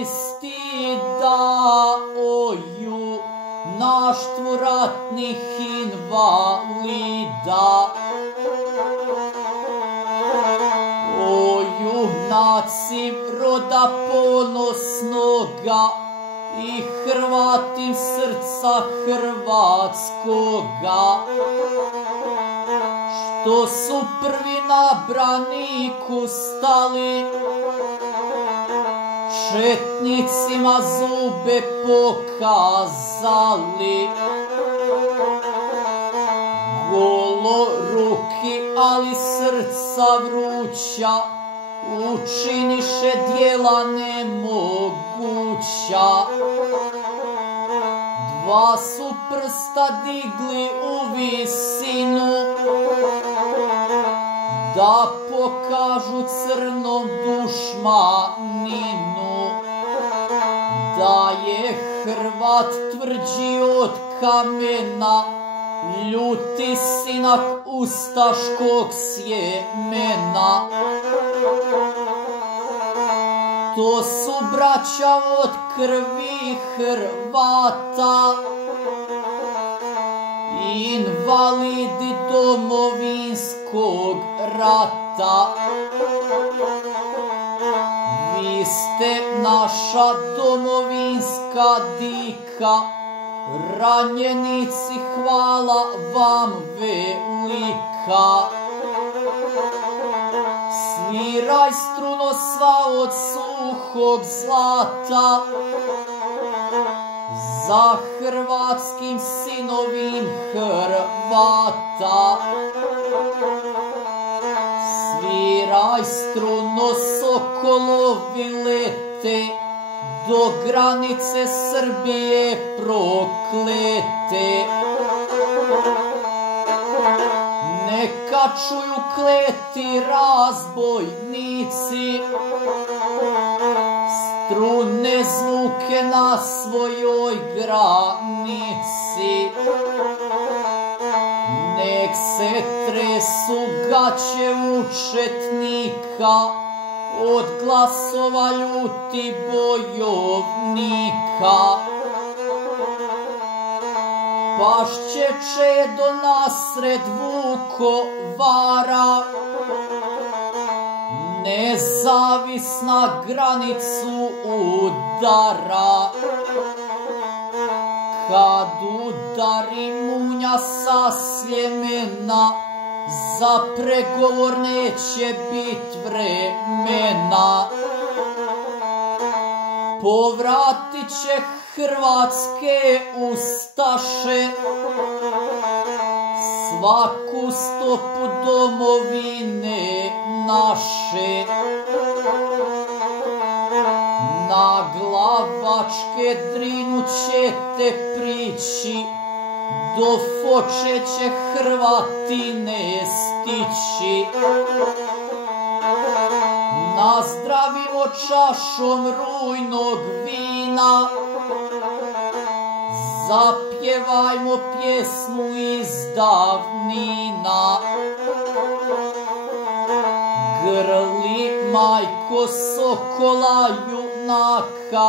listi daju naštvu ratnih invalida. O junaci roda ponosnoga i Hrvatim srca hrvatskoga, što su prvi na braniku stali, četnicima zube pokazali. Goloruki, ali srca vruća, učiniše djela nemoguća. Dva su prsta digli u visinu, da pokažu crnom dušmaninu da je Hrvat tvrđi od kamena, ljuti sinak ustaškog sjemena. To su braća od krvi Hrvata, invalidi domovinskog rata. Vi ste naša domovinska dika, ranjenici, hvala vam velika. Sviraj struno sva od suhog zlata, za hrvatskim sinovim Hrvata. Sviraj struno, sokolovi lete, do granice Srbije proklete. Neka čuju kleti razbojnici, strune zvuke na svojoj granici. Nek se tresu gaće učetnika od glasova ljuti bojovnika. Pašće čedo nasred Vukovara, nezavisna granicu udara. Kad udari munja sa Sljemena, za pregovor neće bit vremena. Povratit će hrvatske ustaše svaku stopu domovine naše. Na Glavačke Drinu ćete prići, do Foče će Hrvatine stići. Nazdravimo čašom rujnog vina, zapjevajmo pjesmu iz davnina. Grli, majko, sokola junaka,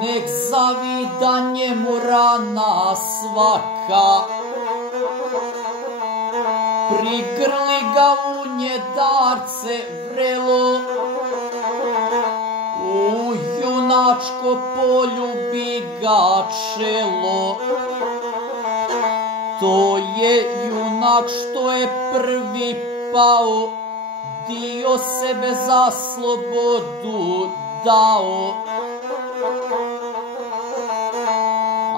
nek zavida njemu rana svaka. Prigrli ga u njedarce vrelo, u junačko poljubi ga čelo. To je junak što je prvi pao, dio sebe za slobodu dao.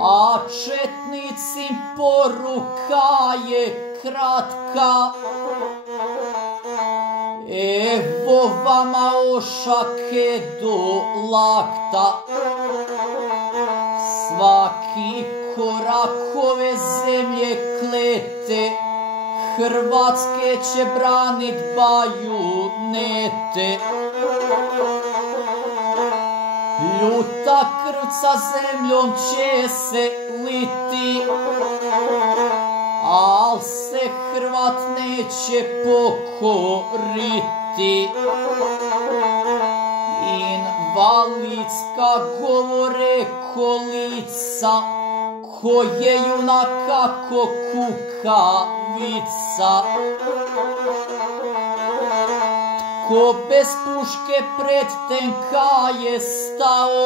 A četnicim poruka je kratka, evo vama ošake do lakta. Svaki korak ove zemlje klete, Hrvatske će branit bajunete. Ljuta krv sa zemljom će se liti, al se Hrvat neće pokoriti. Valicka govore kolica, koje junaka ko kukavica. Ko bez puške pred tenka je stao,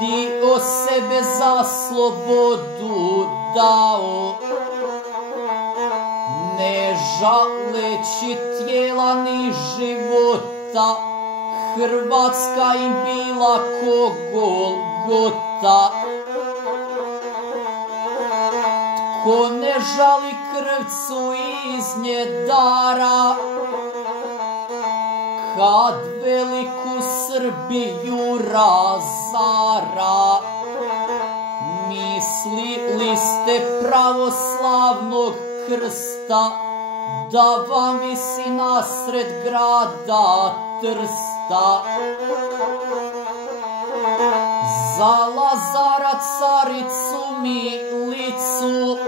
di o sebe za slobodu dao. Ne žaleći tijela ni života, Hrvatska im bila ko Golgota. Ko ne žali krvcu iz nje dara, kad veliku Srbiju razara. Mislili ste pravoslavnog krsta da vam visi nasred grada Trsta. Za Lazara caricu Milicu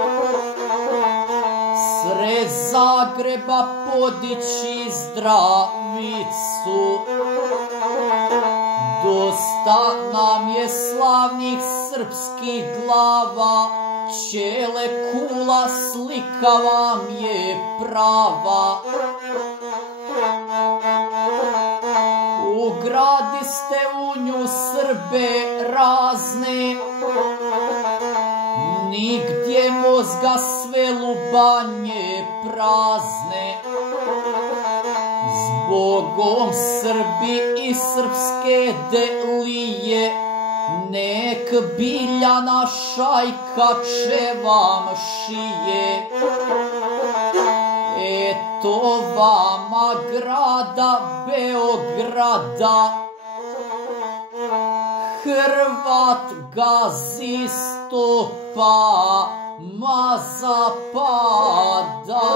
sred Zagreba podići zdravicu. Dosta nam je slavnih srpskih glava, čele kula slika vam je prava. Ugradiste u nju Srbe razne, nigdje mozga sve lubanje prazne. Zbogom Srbi i srpske delije, nek Biljana Šajkače vam šije. Eto vama grada Beograda, Hrvat gazi stopama zapada.